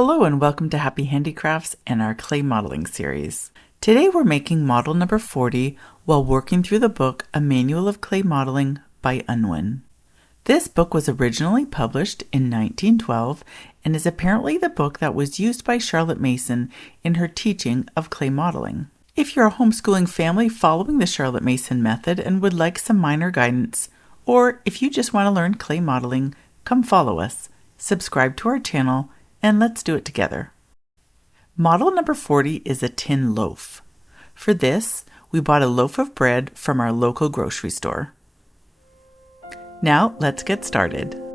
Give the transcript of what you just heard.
Hello and welcome to Happy Handicrafts and our clay modeling series. Today we're making model number 40 while working through the book A Manual of Clay Modeling by Unwin. This book was originally published in 1912 and is apparently the book that was used by Charlotte Mason in her teaching of clay modeling. If you're a homeschooling family following the Charlotte Mason method and would like some minor guidance, or if you just want to learn clay modeling, come follow us, subscribe to our channel, and let's do it together. Model number 40 is a tin loaf. For this, we bought a loaf of bread from our local grocery store. Now let's get started.